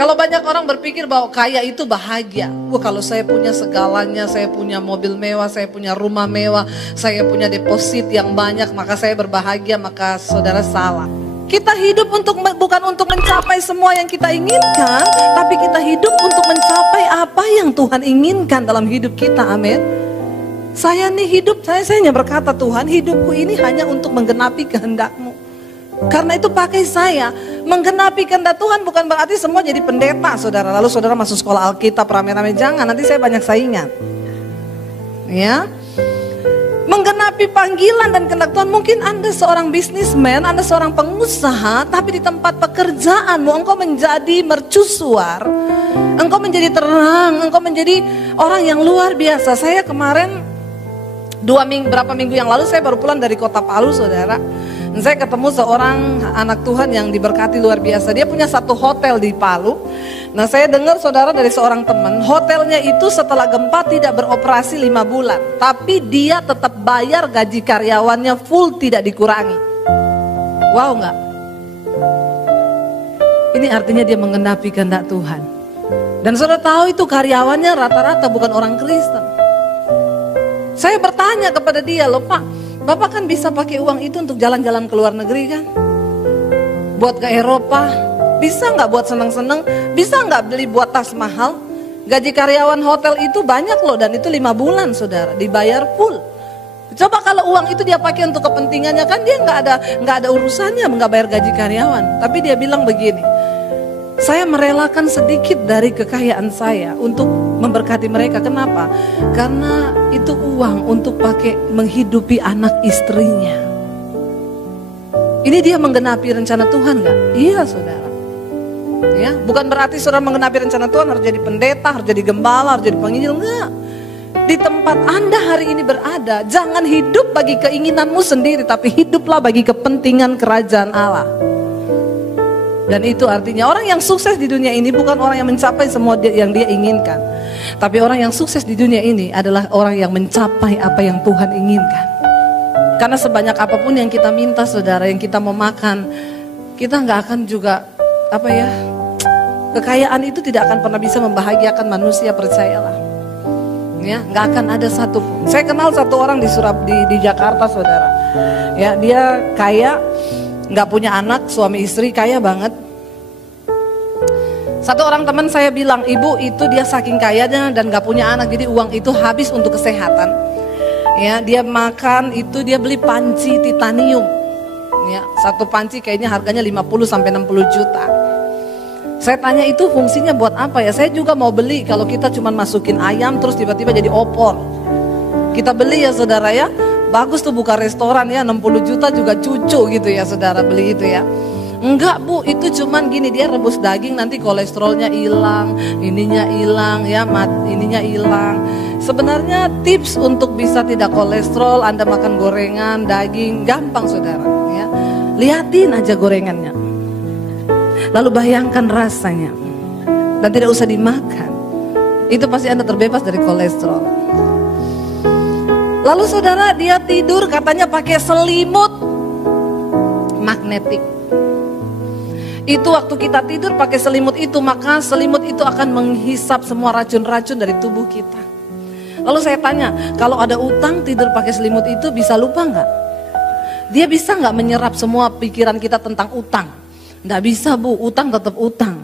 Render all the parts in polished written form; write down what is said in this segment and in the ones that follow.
Kalau banyak orang berpikir bahwa kaya itu bahagia. Wah, kalau saya punya segalanya, saya punya mobil mewah, saya punya rumah mewah, saya punya deposit yang banyak, maka saya berbahagia. Maka saudara salah. Kita hidup bukan untuk mencapai semua yang kita inginkan, tapi kita hidup untuk mencapai apa yang Tuhan inginkan dalam hidup kita. Amin. Saya hanya berkata, Tuhan, hidupku ini hanya untuk menggenapi kehendak-Mu. Karena itu pakai saya. Menggenapi kehendak Tuhan bukan berarti semua jadi pendeta, saudara. Lalu saudara masuk sekolah Alkitab rame-rame, jangan, nanti saya banyak saingan. Ya. Menggenapi panggilan dan kehendak Tuhan. Mungkin Anda seorang bisnismen, Anda seorang pengusaha, tapi di tempat pekerjaanmu engkau menjadi mercusuar, engkau menjadi terang, engkau menjadi orang yang luar biasa. Saya kemarin berapa minggu yang lalu saya baru pulang dari kota Palu, saudara. Saya ketemu seorang anak Tuhan yang diberkati luar biasa. Dia punya satu hotel di Palu. Nah, saya dengar, saudara, dari seorang teman, hotelnya itu setelah gempa tidak beroperasi 5 bulan. Tapi dia tetap bayar gaji karyawannya full, tidak dikurangi. Wow, enggak? Ini artinya dia menggenapi kehendak Tuhan. Dan saudara tahu itu karyawannya rata-rata bukan orang Kristen. Saya bertanya kepada dia, loh Pak, Bapak kan bisa pakai uang itu untuk jalan-jalan ke luar negeri kan? Buat ke Eropa, bisa nggak buat seneng-seneng? Bisa nggak beli buat tas mahal? Gaji karyawan hotel itu banyak loh, dan itu 5 bulan, saudara, dibayar full. Coba kalau uang itu dia pakai untuk kepentingannya, kan dia nggak ada urusannya nggak bayar gaji karyawan. Tapi dia bilang begini, saya merelakan sedikit dari kekayaan saya untuk memberkati mereka. Kenapa? Karena itu uang untuk pakai menghidupi anak istrinya. Ini dia menggenapi rencana Tuhan nggak? Iya, saudara. Ya, bukan berarti saudara menggenapi rencana Tuhan harus jadi pendeta, harus jadi gembala, harus jadi penginjil. Enggak. Di tempat Anda hari ini berada, jangan hidup bagi keinginanmu sendiri, tapi hiduplah bagi kepentingan kerajaan Allah. Dan itu artinya orang yang sukses di dunia ini bukan orang yang mencapai semua yang dia inginkan. Tapi orang yang sukses di dunia ini adalah orang yang mencapai apa yang Tuhan inginkan. Karena sebanyak apapun yang kita minta, saudara, yang kita mau makan, kita nggak akan juga, kekayaan itu tidak akan pernah bisa membahagiakan manusia, percayalah. Ya, nggak akan ada satu pun. Saya kenal satu orang di Jakarta, saudara. Ya, dia kaya, nggak punya anak, suami istri, kaya banget. Satu orang teman saya bilang, ibu itu dia saking kayanya dan gak punya anak, jadi uang itu habis untuk kesehatan. Ya, dia makan itu dia beli panci titanium. Ya, satu panci kayaknya harganya 50-60 juta. Saya tanya itu fungsinya buat apa ya? Saya juga mau beli kalau kita cuma masukin ayam terus tiba-tiba jadi opor. Kita beli ya, saudara ya. Bagus tuh buka restoran ya, 60 juta juga cucu gitu ya, saudara, beli itu ya. Enggak bu, itu cuman gini, dia rebus daging nanti kolesterolnya hilang, ininya hilang ya, ininya hilang. Sebenarnya tips untuk bisa tidak kolesterol, Anda makan gorengan, daging, gampang, saudara ya. Lihatin aja gorengannya, lalu bayangkan rasanya, dan tidak usah dimakan. Itu pasti Anda terbebas dari kolesterol. Lalu saudara, dia tidur katanya pakai selimut magnetik. Itu waktu kita tidur pakai selimut itu, maka selimut itu akan menghisap semua racun-racun dari tubuh kita. Lalu saya tanya, kalau ada utang tidur pakai selimut itu bisa lupa nggak? Dia bisa nggak menyerap semua pikiran kita tentang utang? Nggak bisa bu, utang tetap utang.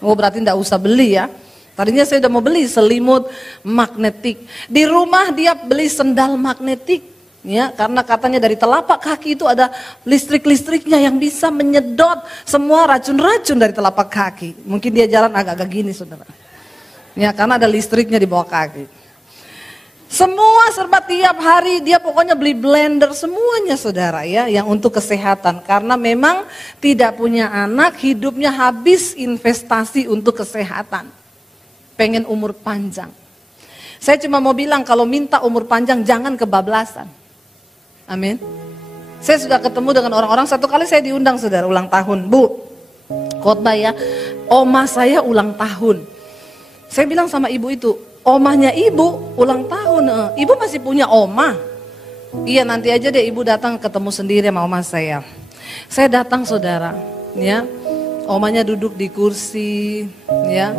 Oh berarti nggak usah beli ya. Tadinya saya udah mau beli selimut magnetik. Di rumah dia beli sendal magnetik. Ya, karena katanya dari telapak kaki itu ada listrik-listriknya yang bisa menyedot semua racun-racun dari telapak kaki. Mungkin dia jalan agak-agak gini, saudara. Ya, karena ada listriknya di bawah kaki. Semua serba tiap hari dia pokoknya beli blender semuanya, saudara ya, yang untuk kesehatan. Karena memang tidak punya anak, hidupnya habis investasi untuk kesehatan. Pengen umur panjang. Saya cuma mau bilang kalau minta umur panjang jangan kebablasan. Amin. Saya sudah ketemu dengan orang-orang, satu kali saya diundang, saudara, ulang tahun. Bu, khotbah ya, oma saya ulang tahun. Saya bilang sama ibu itu, omahnya ibu ulang tahun, ibu masih punya oma? Iya nanti aja deh ibu datang ketemu sendiri sama oma saya. Saya datang, saudara, ya. Omanya duduk di kursi, ya.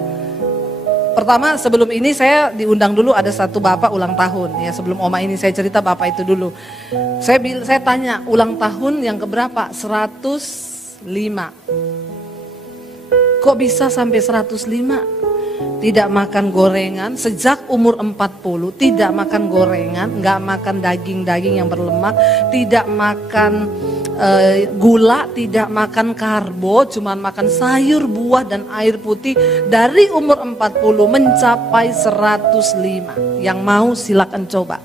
Pertama sebelum ini saya diundang dulu, ada satu bapak ulang tahun, ya. Sebelum oma ini saya cerita bapak itu dulu. Saya tanya ulang tahun yang keberapa? 105. Kok bisa sampai 105? Tidak makan gorengan sejak umur 40, tidak makan gorengan, nggak makan daging-daging yang berlemak, tidak makan gula, tidak makan karbo, cuman makan sayur, buah dan air putih dari umur 40 mencapai 105. Yang mau silakan coba.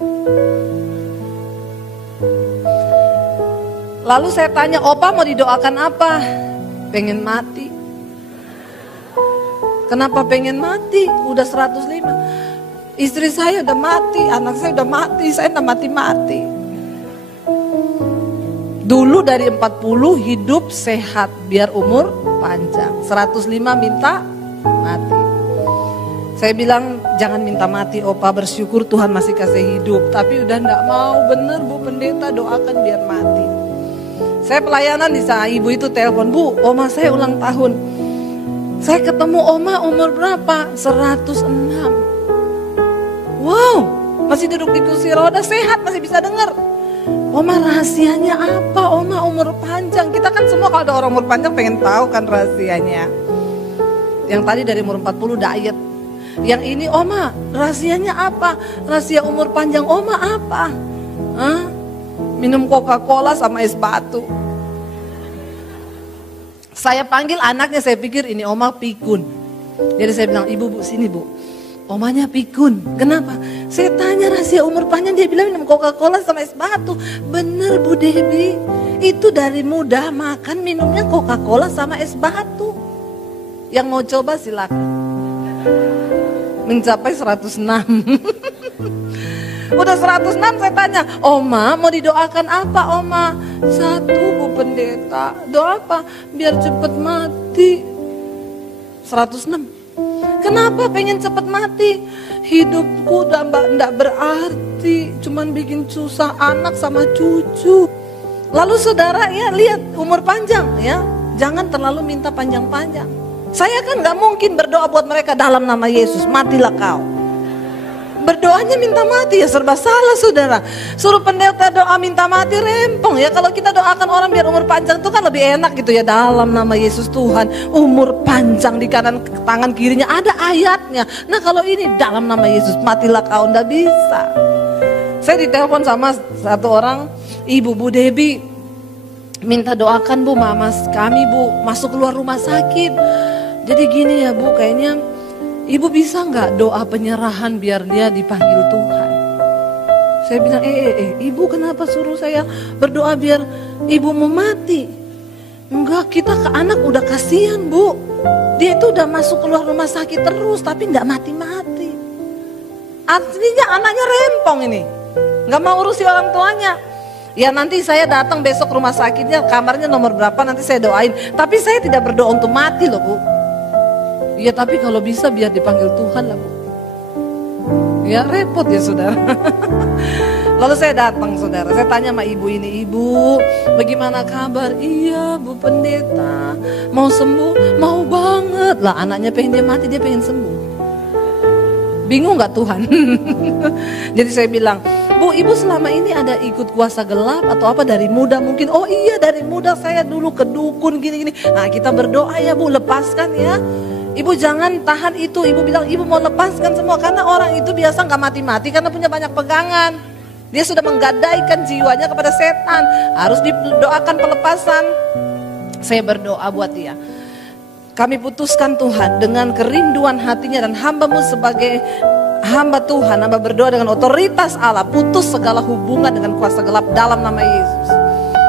Lalu saya tanya, opa mau didoakan apa? Pengen mati. Kenapa pengen mati? Udah 105. Istri saya udah mati, anak saya udah mati, saya udah mati-mati. Dulu dari 40 hidup sehat biar umur panjang. 105 minta mati. Saya bilang jangan minta mati opa, bersyukur Tuhan masih kasih hidup. Tapi udah enggak mau, bener Bu Pendeta doakan biar mati. Saya pelayanan di sana, ibu itu telepon, Bu oma saya ulang tahun. Saya ketemu oma umur berapa? 106. Wow, masih duduk di kursi roda, sehat, masih bisa dengar. Oma rahasianya apa? Oma umur panjang. Kita kan semua kalau ada orang umur panjang pengen tahu kan rahasianya. Yang tadi dari umur 40 diet. Yang ini oma rahasianya apa? Rahasia umur panjang oma apa? Hah? Minum Coca-Cola sama es batu. Saya panggil anaknya, saya pikir ini oma pikun. Jadi saya bilang, ibu Bu sini Bu, omanya pikun. Kenapa? Saya tanya rahasia umur panjang, dia bilang minum Coca-Cola sama es batu. Bener Bu Debbie, itu dari muda makan minumnya Coca-Cola sama es batu. Yang mau coba silakan. Mencapai 106. Udah 106 saya tanya, oma mau didoakan apa oma? Satu Bu Pendeta, doa apa? Biar cepet mati. 106. Kenapa pengen cepet mati? Hidupku udah enggak berarti, cuman bikin susah anak sama cucu. Lalu saudara ya lihat umur panjang ya, jangan terlalu minta panjang-panjang. Saya kan gak mungkin berdoa buat mereka dalam nama Yesus, matilah kau. Berdoanya minta mati ya serba salah saudara. Suruh pendeta doa minta mati rempong ya. Kalau kita doakan orang biar umur panjang itu kan lebih enak gitu ya. Dalam nama Yesus Tuhan umur panjang, di kanan tangan kirinya ada ayatnya. Nah kalau ini dalam nama Yesus matilah kau, ndak bisa. Saya ditelepon sama satu orang, ibu Bu Debbie minta doakan Bu mama kami Bu masuk keluar rumah sakit. Jadi gini ya Bu, kayaknya ibu bisa nggak doa penyerahan biar dia dipanggil Tuhan? Saya bilang, ibu kenapa suruh saya berdoa biar ibu mau mati? Enggak, kita ke anak udah kasihan Bu. Dia itu udah masuk keluar rumah sakit terus tapi nggak mati-mati. Artinya anaknya rempong ini, nggak mau urusi orang tuanya. Ya nanti saya datang besok rumah sakitnya, kamarnya nomor berapa nanti saya doain. Tapi saya tidak berdoa untuk mati loh Bu. Ya tapi kalau bisa biar dipanggil Tuhan lah Bu. Ya repot ya saudara. Lalu saya datang saudara, saya tanya sama ibu ini, ibu bagaimana kabar? Iya Bu Pendeta, mau sembuh? Mau banget lah, anaknya pengen dia mati, dia pengen sembuh. Bingung gak Tuhan? Jadi saya bilang, Bu ibu selama ini ada ikut kuasa gelap atau apa dari muda mungkin? Oh iya dari muda saya dulu ke dukun gini-gini. Nah kita berdoa ya Bu, lepaskan ya. Ibu jangan tahan itu, ibu bilang ibu mau lepaskan semua. Karena orang itu biasa gak mati-mati karena punya banyak pegangan. Dia sudah menggadaikan jiwanya kepada setan. Harus didoakan pelepasan. Saya berdoa buat dia. Kami putuskan Tuhan dengan kerinduan hatinya dan hambamu sebagai hamba Tuhan. Hamba berdoa dengan otoritas Allah, putus segala hubungan dengan kuasa gelap dalam nama Yesus.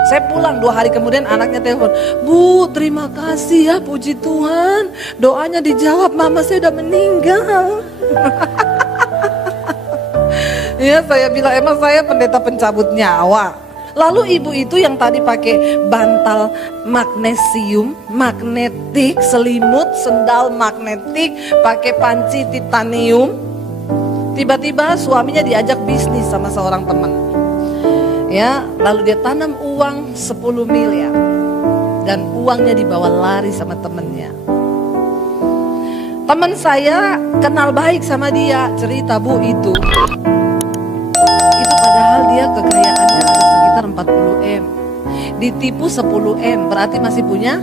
Saya pulang 2 hari kemudian anaknya telepon, Bu terima kasih ya puji Tuhan, doanya dijawab, mama saya udah meninggal. Ya saya bilang emang saya pendeta pencabut nyawa. Lalu ibu itu yang tadi pakai bantal magnesium, magnetik, selimut, sendal magnetik, pakai panci titanium. Tiba-tiba suaminya diajak bisnis sama seorang teman. Ya, lalu dia tanam uang 10 miliar. dan uangnya dibawa lari sama temennya. Teman saya kenal baik sama dia, cerita Bu itu padahal dia kekayaannya ada sekitar 40 M, ditipu 10 M, berarti masih punya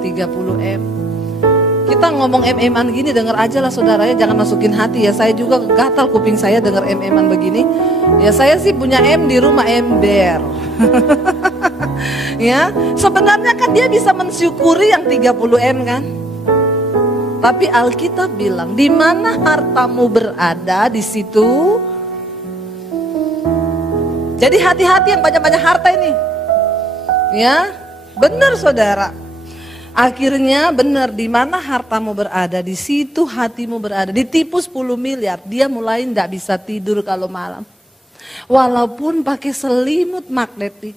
30 M. Kita ngomong M-an gini denger aja lah saudara ya, jangan masukin hati ya. Saya juga gatal kuping saya denger M-an begini. Ya saya sih punya M di rumah, ember. Ya, sebenarnya kan dia bisa mensyukuri yang 30 M kan. Tapi Alkitab bilang, di mana hartamu berada di situ. Jadi hati-hati yang banyak-banyak harta ini. Ya, benar saudara. Akhirnya benar, di mana hartamu berada, di situ hatimu berada. Ditipu 10 miliar, dia mulai tidak bisa tidur kalau malam. Walaupun pakai selimut magnetik.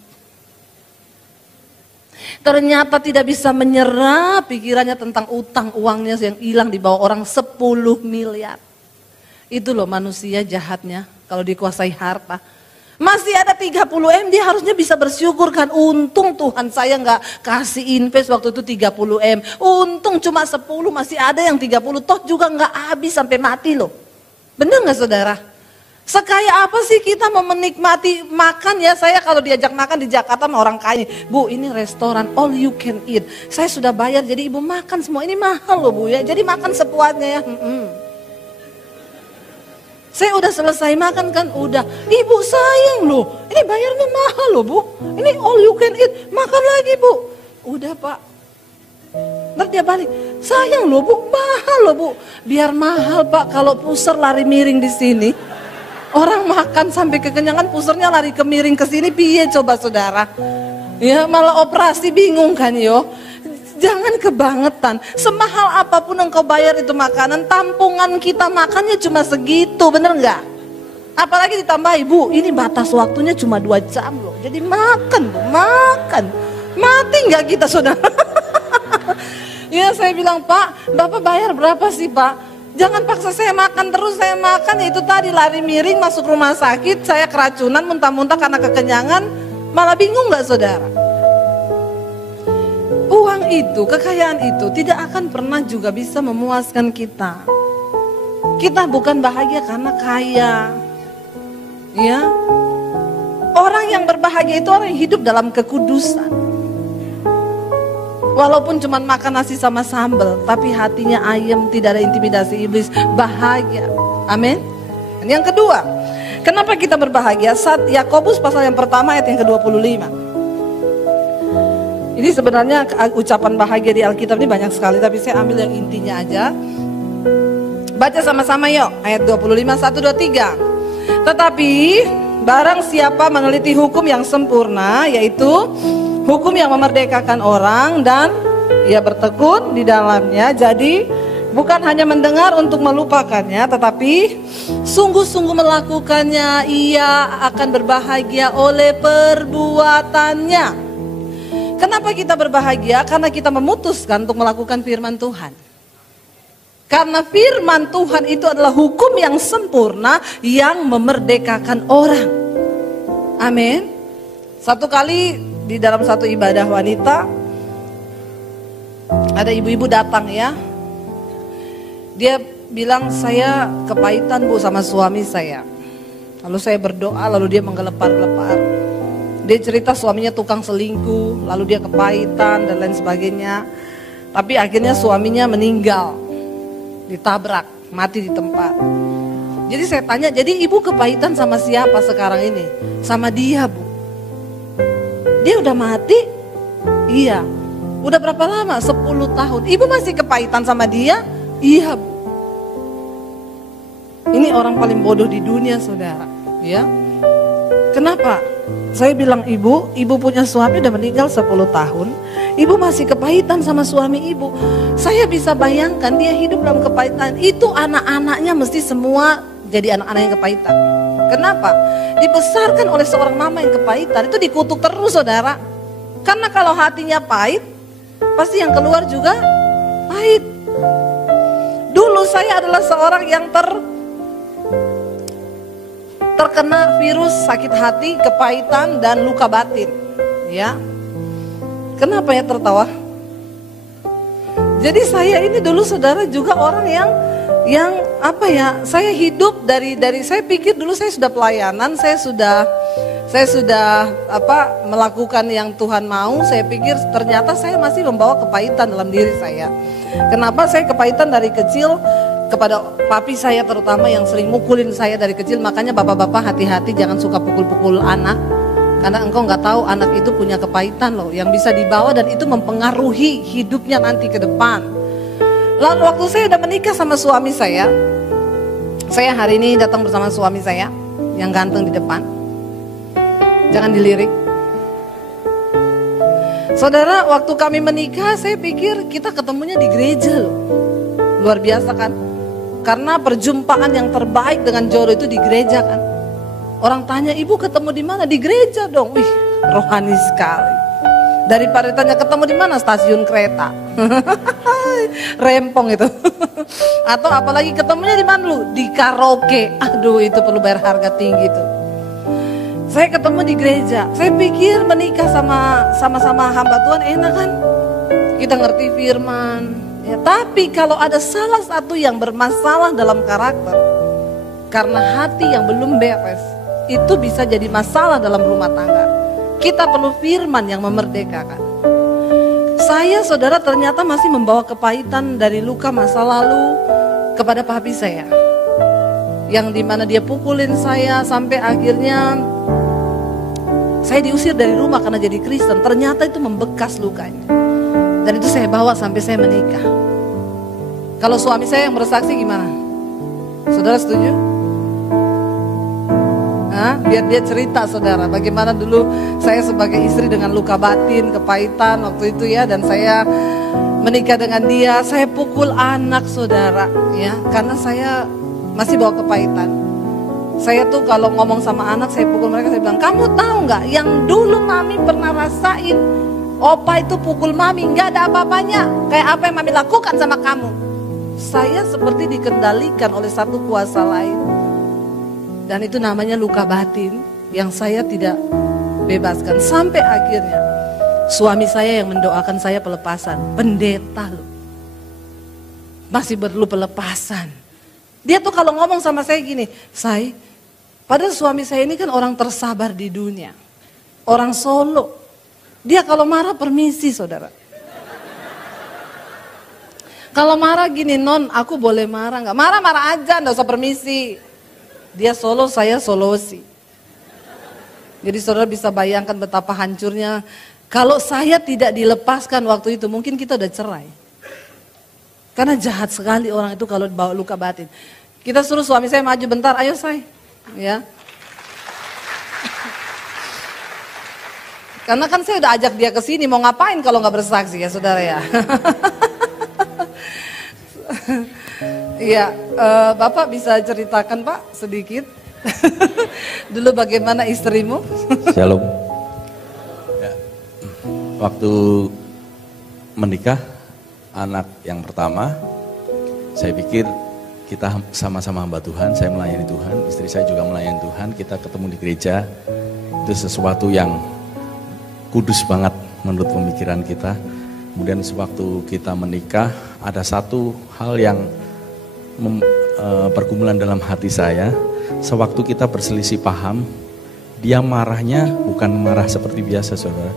Ternyata tidak bisa menyerap pikirannya tentang utang uangnya yang hilang di bawah orang 10 miliar. Itu loh manusia jahatnya kalau dikuasai harta. Masih ada 30 M, dia harusnya bisa bersyukur kan. Untung Tuhan saya nggak kasih invest waktu itu 30 M. Untung cuma 10, masih ada yang 30. Toh juga nggak habis sampai mati loh. Bener nggak saudara? Sekaya apa sih kita mau menikmati makan ya. Saya kalau diajak makan di Jakarta sama orang kaya. Bu ini restoran all you can eat. Saya sudah bayar jadi ibu makan semua. Ini mahal loh Bu ya. Jadi makan sepuasnya ya. Saya udah selesai makan kan, udah. Ibu sayang loh, ini bayarnya mahal loh Bu. Ini all you can eat, makan lagi Bu. Udah Pak. Ntar dia balik, sayang loh Bu, mahal loh Bu. Biar mahal Pak, kalau pusar lari miring di sini. Orang makan sampai kekenyangan, pusarnya lari ke miring ke sini, piye coba saudara. Ya malah operasi bingung kan yo. Jangan kebangetan, semahal apapun engkau bayar itu makanan, tampungan kita makannya cuma segitu, bener nggak? Apalagi ditambahi, Bu, ini batas waktunya cuma 2 jam loh, jadi makan Bu, makan. Mati nggak kita saudara? Ya saya bilang, Pak, Bapak bayar berapa sih Pak? Jangan paksa saya makan terus, saya makan ya itu tadi lari miring masuk rumah sakit, saya keracunan muntah-muntah karena kekenyangan, malah bingung nggak saudara? Uang itu, kekayaan itu tidak akan pernah juga bisa memuaskan kita. Kita bukan bahagia karena kaya. Ya. Orang yang berbahagia itu orang yang hidup dalam kekudusan. Walaupun cuma makan nasi sama sambal, tapi hatinya ayem, tidak ada intimidasi iblis, bahagia. Amin. Yang kedua, kenapa kita berbahagia? Saat Yakobus pasal yang pertama ayat yang ke-25. Ini sebenarnya ucapan bahagia di Alkitab ini banyak sekali, tapi saya ambil yang intinya aja. Baca sama-sama yuk, ayat 25, 1, 2, 3. Tetapi barang siapa meneliti hukum yang sempurna, yaitu hukum yang memerdekakan orang dan ia bertekun di dalamnya. Jadi bukan hanya mendengar untuk melupakannya, tetapi sungguh-sungguh melakukannya, ia akan berbahagia oleh perbuatannya. Kenapa kita berbahagia? Karena kita memutuskan untuk melakukan firman Tuhan. Karena firman Tuhan itu adalah hukum yang sempurna yang memerdekakan orang. Amin. Satu kali di dalam satu ibadah wanita, ada ibu-ibu datang ya. Dia bilang, saya kepahitan Bu sama suami saya. Lalu saya berdoa, lalu dia menggelepar-gelepar. Dia cerita suaminya tukang selingkuh, lalu dia kepahitan dan lain sebagainya. Tapi akhirnya suaminya meninggal, ditabrak, mati di tempat. Jadi saya tanya, jadi ibu kepahitan sama siapa sekarang ini? Sama dia Bu. Dia udah mati? Iya. Udah berapa lama? 10 tahun. Ibu masih kepahitan sama dia? Iya Bu. Ini orang paling bodoh di dunia saudara. Ya. Kenapa? Saya bilang ibu punya suami udah meninggal 10 tahun. Ibu masih kepahitan sama suami ibu. Saya bisa bayangkan dia hidup dalam kepahitan. Itu anak-anaknya mesti semua jadi anak-anak yang kepahitan. Kenapa? Dibesarkan oleh seorang mama yang kepahitan. Itu dikutuk terus saudara. Karena kalau hatinya pahit, pasti yang keluar juga pahit. Dulu saya adalah seorang yang terkena virus sakit hati, kepahitan dan luka batin. Ya. Kenapa ya tertawa? Jadi saya ini dulu saudara juga orang yang apa ya? Saya hidup dari saya pikir dulu saya sudah pelayanan, saya sudah melakukan yang Tuhan mau. Saya pikir ternyata saya masih membawa kepahitan dalam diri saya. Kenapa saya kepahitan dari kecil? Kepada papi saya terutama yang sering mukulin saya dari kecil. Makanya bapak-bapak hati-hati, jangan suka pukul-pukul anak. Karena engkau nggak tahu anak itu punya kepahitan loh, yang bisa dibawa dan itu mempengaruhi hidupnya nanti ke depan. Lalu waktu saya udah menikah sama suami saya hari ini datang bersama suami saya yang ganteng di depan. Jangan dilirik. Saudara, waktu kami menikah saya pikir kita ketemunya di gereja loh. Luar biasa kan? Karena perjumpaan yang terbaik dengan jodoh itu di gereja kan. Orang tanya, ibu ketemu di mana? Di gereja dong. Wih, rohani sekali. Daripada tanya ketemu di mana? Stasiun kereta. Rempong itu. Atau apalagi ketemunya di mana lu? Di karaoke. Aduh, itu perlu bayar harga tinggi tuh. Saya ketemu di gereja. Saya pikir menikah sama-sama hamba Tuhan enak kan? Kita ngerti firman. Ya, tapi kalau ada salah satu yang bermasalah dalam karakter, karena hati yang belum beres, itu bisa jadi masalah dalam rumah tangga. Kita perlu firman yang memerdekakan. Saya saudara ternyata masih membawa kepahitan dari luka masa lalu kepada papi saya, yang dimana dia pukulin saya sampai akhirnya saya diusir dari rumah karena jadi Kristen. Ternyata itu membekas lukanya. Dan itu saya bawa sampai saya menikah. Kalau suami saya yang bersaksi gimana? Saudara setuju? Biar dia cerita saudara, bagaimana dulu saya sebagai istri dengan luka batin, kepahitan waktu itu ya. Dan saya menikah dengan dia, saya pukul anak saudara ya. Karena saya masih bawa kepahitan. Saya tuh kalau ngomong sama anak, saya pukul mereka, saya bilang, kamu tahu nggak yang dulu mami pernah rasain? Opa itu pukul mami, nggak ada apa-apanya. Kayak apa yang mami lakukan sama kamu. Saya seperti dikendalikan oleh satu kuasa lain. Dan itu namanya luka batin yang saya tidak bebaskan. Sampai akhirnya suami saya yang mendoakan saya pelepasan. Pendeta loh. Masih perlu pelepasan. Dia tuh kalau ngomong sama saya gini, padahal suami saya ini kan orang tersabar di dunia. Orang Solo. Dia kalau marah permisi saudara. Kalau marah gini, non aku boleh marah nggak? Marah-marah aja, nggak usah permisi. Dia Solo, saya Solosi. Jadi saudara bisa bayangkan betapa hancurnya. Kalau saya tidak dilepaskan waktu itu, mungkin kita udah cerai. Karena jahat sekali orang itu kalau bawa luka batin. Kita suruh suami saya maju bentar, ayo say. Ya. Karena kan saya udah ajak dia ke sini, mau ngapain kalau nggak bersaksi ya saudara ya. Iya, Bapak bisa ceritakan Pak sedikit dulu bagaimana istrimu? Shalom. Ya, waktu menikah anak yang pertama, saya pikir kita sama-sama hamba Tuhan, saya melayani Tuhan, istri saya juga melayani Tuhan, kita ketemu di gereja, itu sesuatu yang kudus banget menurut pemikiran kita. Kemudian sewaktu kita menikah, ada satu hal yang pergumulan dalam hati saya. Sewaktu kita berselisih paham, dia marahnya bukan marah seperti biasa saudara.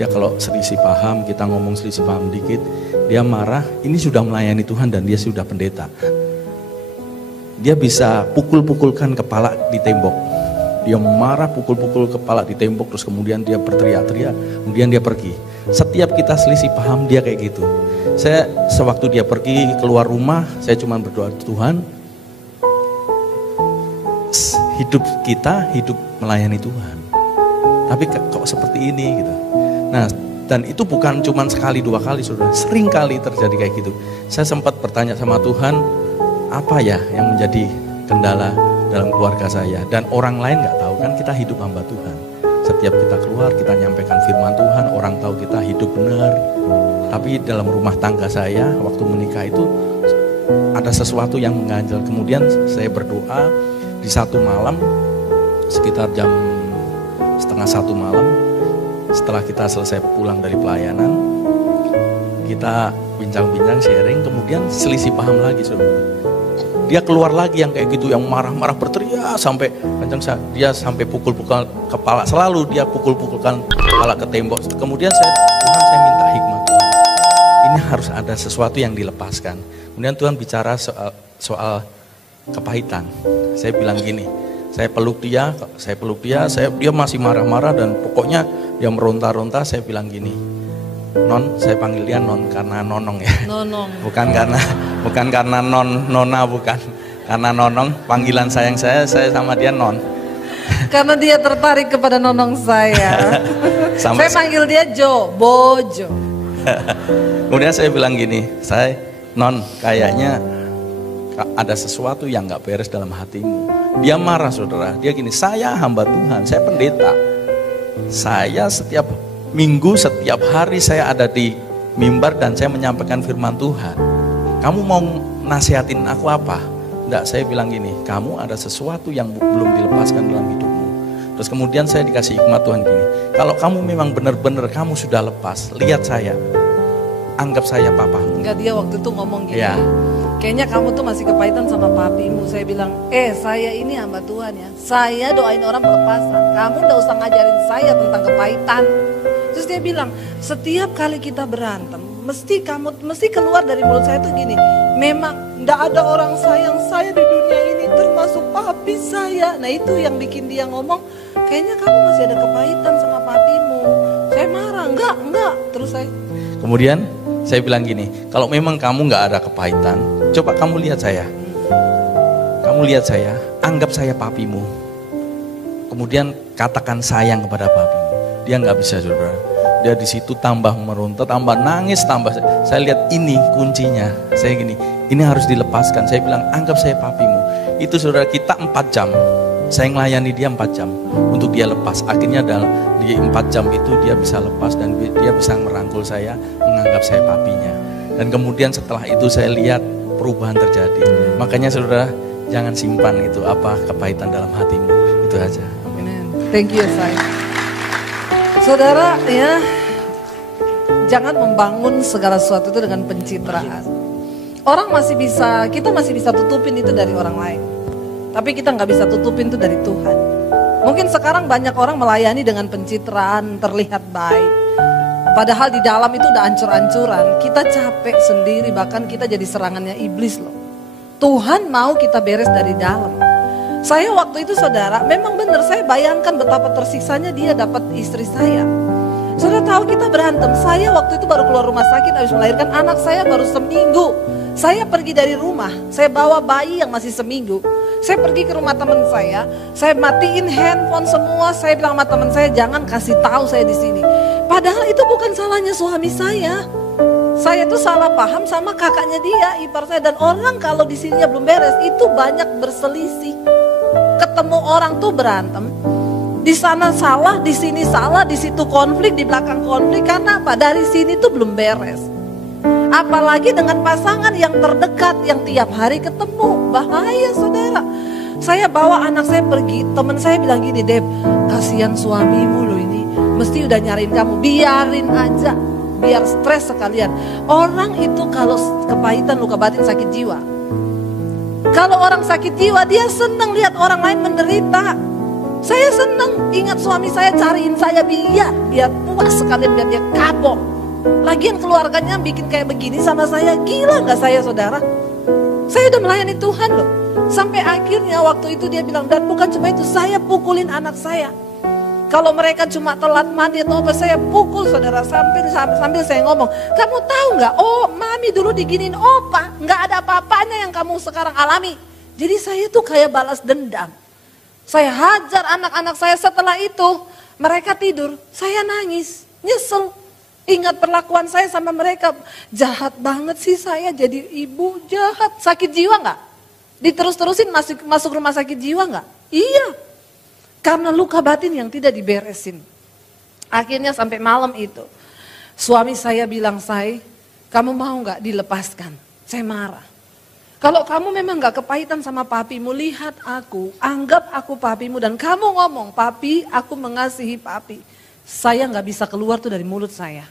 Dia kalau selisih paham, kita ngomong selisih paham dikit, dia marah, ini sudah melayani Tuhan dan dia sudah pendeta. Dia bisa pukul-pukulkan kepala di tembok. Dia marah, pukul-pukul kepala di tembok, terus kemudian dia berteriak-teriak, kemudian dia pergi. Setiap kita selisih paham dia kayak gitu. Saya sewaktu dia pergi keluar rumah, saya cuma berdoa, Tuhan, hidup kita hidup melayani Tuhan. Tapi kok seperti ini gitu. Nah, dan itu bukan cuma sekali dua kali saudara, sering kali terjadi kayak gitu. Saya sempat bertanya sama Tuhan, apa ya yang menjadi kendala dalam keluarga saya, dan orang lain nggak tahu kan kita hidup hamba Tuhan. Setiap kita keluar kita nyampaikan firman Tuhan, orang tahu kita hidup benar. Tapi dalam rumah tangga saya waktu menikah itu ada sesuatu yang mengganjal. Kemudian saya berdoa di satu malam sekitar jam 12:30 malam, setelah kita selesai pulang dari pelayanan, kita bincang-bincang, sharing, kemudian selisih paham lagi, saudara. Dia keluar lagi yang kayak gitu, yang marah-marah berteriak sampai kencang, dia sampai pukul-pukul kepala, selalu dia pukul-pukulkan kepala ke tembok. Kemudian Tuhan saya minta hikmat, ini harus ada sesuatu yang dilepaskan. Kemudian Tuhan bicara soal kepahitan. Saya bilang gini, saya peluk dia, dia masih marah-marah dan pokoknya dia meronta-ronta. Saya bilang gini, Non, saya panggil dia Non karena nonong ya. Nonong. Bukan karena nona, bukan. Karena nonong, panggilan sayang saya sama dia Non. Karena dia tertarik kepada nonong saya. Saya panggil dia Bojo. Kemudian saya bilang gini, Non, kayaknya ada sesuatu yang gak beres dalam hatimu. Dia marah, saudara. Dia gini, saya hamba Tuhan, saya pendeta. Saya setiap minggu, setiap hari saya ada di mimbar dan saya menyampaikan firman Tuhan. Kamu mau nasihatin aku apa? Enggak, saya bilang gini, kamu ada sesuatu yang belum dilepaskan dalam hidupmu. Terus kemudian saya dikasih hikmat Tuhan gini, kalau kamu memang benar-benar kamu sudah lepas, lihat saya, anggap saya papamu. Enggak, dia waktu itu ngomong gini, ya. Kayaknya kamu tuh masih kepahitan sama papimu. Saya bilang, saya ini hamba Tuhan ya, saya doain orang pelepasan, kamu gak usah ngajarin saya tentang kepahitan. Terus dia bilang, setiap kali kita berantem, mesti keluar dari mulut saya tuh gini, memang ndak ada orang sayang saya di dunia ini termasuk papi saya. Nah itu yang bikin dia ngomong, kayaknya kamu masih ada kepahitan sama papimu. Saya marah, enggak. Terus kemudian saya bilang gini, kalau memang kamu nggak ada kepahitan, coba kamu lihat saya. Kamu lihat saya, anggap saya papimu. Kemudian katakan sayang kepada papimu. Dia nggak bisa, saudara. Dia di situ tambah meronta, tambah nangis, tambah. Saya lihat ini kuncinya. Saya gini, ini harus dilepaskan. Saya bilang, anggap saya papimu. Itu saudara, kita 4 jam. Saya melayani dia 4 jam untuk dia lepas. Akhirnya di 4 jam itu dia bisa lepas dan dia bisa merangkul saya, menganggap saya papinya. Dan kemudian setelah itu saya lihat perubahan terjadi. Makanya saudara, jangan simpan itu kepahitan dalam hatimu. Itu aja. Amin. Thank you, saya. Saudara ya, jangan membangun segala sesuatu itu dengan pencitraan. Kita masih bisa tutupin itu dari orang lain. Tapi kita nggak bisa tutupin itu dari Tuhan. Mungkin sekarang banyak orang melayani dengan pencitraan, terlihat baik. Padahal di dalam itu udah ancur-ancuran. Kita capek sendiri, bahkan kita jadi serangannya iblis loh. Tuhan mau kita beres dari dalam. Saya waktu itu saudara, memang benar saya bayangkan betapa tersiksanya dia dapat istri saya. Saudara tahu kita berantem, saya waktu itu baru keluar rumah sakit habis melahirkan anak saya baru seminggu. Saya pergi dari rumah, saya bawa bayi yang masih seminggu. Saya pergi ke rumah teman saya matiin handphone semua, saya bilang sama teman saya jangan kasih tahu saya di sini. Padahal itu bukan salahnya suami saya. Saya tuh salah paham sama kakaknya dia, ipar saya, dan orang kalau di sininya belum beres itu banyak berselisih. Ketemu orang tuh berantem, di sana salah, di sini salah, di situ konflik, di belakang konflik. Karena apa? Dari sini tuh belum beres. Apalagi dengan pasangan yang terdekat, yang tiap hari ketemu, bahaya saudara. Saya bawa anak saya pergi, teman saya bilang gini, Deb, kasihan suamimu loh ini, mesti udah nyariin kamu, biarin aja, biar stres sekalian. Orang itu kalau kepahitan, luka batin, sakit jiwa. Kalau orang sakit jiwa, dia senang lihat orang lain menderita. Saya senang ingat suami saya cariin saya biar puas sekalian, biar dia kapok. Lagian keluarganya bikin kayak begini sama saya, gila gak saya saudara? Saya udah melayani Tuhan loh. Sampai akhirnya waktu itu dia bilang, dan bukan cuma itu, saya pukulin anak saya. Kalau mereka cuma telat mandi atau apa, saya pukul saudara, sambil saya ngomong, kamu tahu nggak? Oh, mami dulu diginiin opa, nggak ada apa-apanya yang kamu sekarang alami. Jadi saya tuh kayak balas dendam. Saya hajar anak-anak saya. Setelah itu mereka tidur, saya nangis, nyesel. Ingat perlakuan saya sama mereka, jahat banget sih saya jadi ibu, jahat. Sakit jiwa nggak? Diterus-terusin masuk rumah sakit jiwa nggak? Iya. Karena luka batin yang tidak diberesin. Akhirnya sampai malam itu, suami saya bilang, kamu mau gak dilepaskan? Saya marah. Kalau kamu memang gak kepahitan sama papimu, lihat aku, anggap aku papimu. Dan kamu ngomong, papi, aku mengasihi papi. saya nggak bisa keluar tuh dari mulut saya.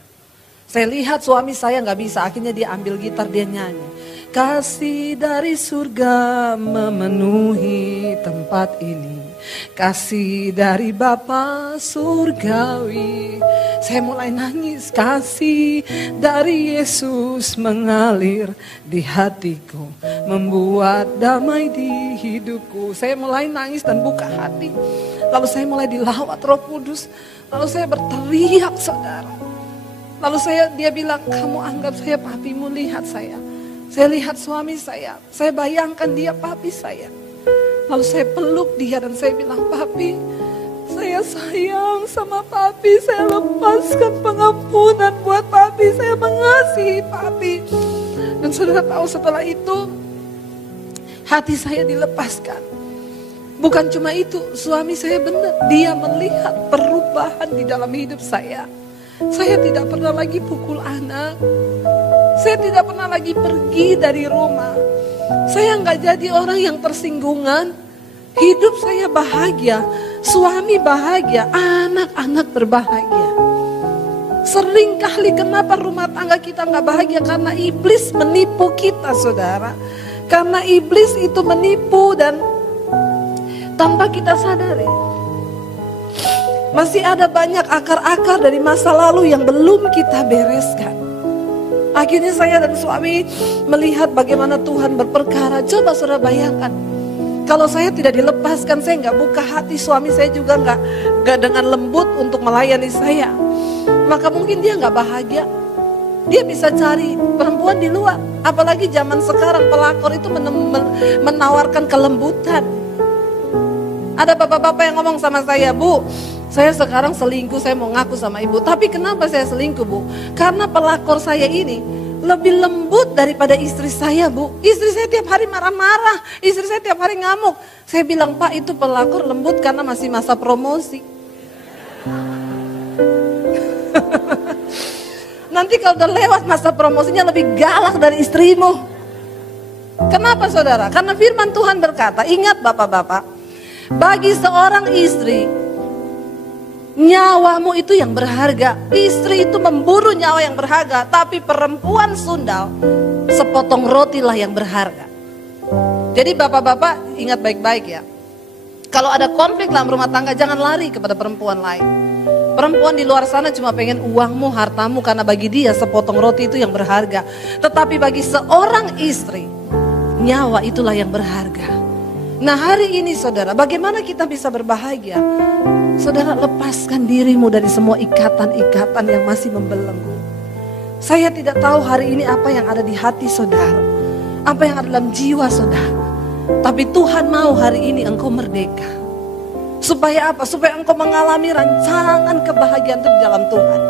Saya lihat suami saya nggak bisa, akhirnya dia ambil gitar, dia nyanyi. Kasih dari surga memenuhi tempat ini, kasih dari Bapa surgawi. Saya mulai nangis, kasih dari Yesus mengalir di hatiku, membuat damai di hidupku. Saya mulai nangis dan buka hati. Lalu saya mulai dilawat Roh Kudus. Lalu saya berteriak, saudara. Lalu dia bilang, kamu anggap saya papimu, lihat saya. Saya lihat suami saya bayangkan dia papi saya. Lalu saya peluk dia dan saya bilang, papi, saya sayang sama papi, saya lepaskan pengampunan buat papi, saya mengasihi papi. Dan saudara tahu setelah itu, hati saya dilepaskan. Bukan cuma itu, suami saya benar, dia melihat perubahan di dalam hidup saya. Saya tidak pernah lagi pukul anak. Saya tidak pernah lagi pergi dari rumah. Saya nggak jadi orang yang tersinggungan. Hidup saya bahagia, suami bahagia, anak-anak berbahagia. Sering kali kenapa rumah tangga kita nggak bahagia? Karena iblis menipu kita, saudara. Karena iblis itu menipu dan tanpa kita sadari. Masih ada banyak akar-akar dari masa lalu yang belum kita bereskan. Akhirnya saya dan suami melihat bagaimana Tuhan berperkara. Coba saudara bayangkan, kalau saya tidak dilepaskan, saya nggak buka hati, suami saya juga nggak dengan lembut untuk melayani saya, maka mungkin dia nggak bahagia. Dia bisa cari perempuan di luar. Apalagi zaman sekarang pelakor itu menawarkan kelembutan. Ada bapak-bapak yang ngomong sama saya, Bu, saya sekarang selingkuh, saya mau ngaku sama ibu. Tapi kenapa saya selingkuh, Bu? Karena pelakor saya ini lebih lembut daripada istri saya, Bu. Istri saya tiap hari marah-marah, istri saya tiap hari ngamuk. Saya bilang, Pak, itu pelakor lembut karena masih masa promosi. Nanti kalau udah lewat masa promosinya lebih galak dari istrimu. Kenapa, saudara? Karena firman Tuhan berkata, ingat bapak-bapak, bagi seorang istri, nyawamu itu yang berharga. Istri itu memburu nyawa yang berharga. Tapi perempuan sundal, sepotong roti lah yang berharga. Jadi bapak-bapak ingat baik-baik ya. Kalau ada konflik dalam rumah tangga, jangan lari kepada perempuan lain. Perempuan di luar sana cuma pengen uangmu, hartamu, karena bagi dia sepotong roti itu yang berharga. Tetapi bagi seorang istri, nyawa itulah yang berharga. Nah hari ini saudara, bagaimana kita bisa berbahagia? Saudara, lepaskan dirimu dari semua ikatan-ikatan yang masih membelenggu. Saya tidak tahu hari ini apa yang ada di hati saudara, apa yang ada dalam jiwa saudara. Tapi Tuhan mau hari ini engkau merdeka. Supaya apa? Supaya engkau mengalami rancangan kebahagiaan itu di dalam Tuhan.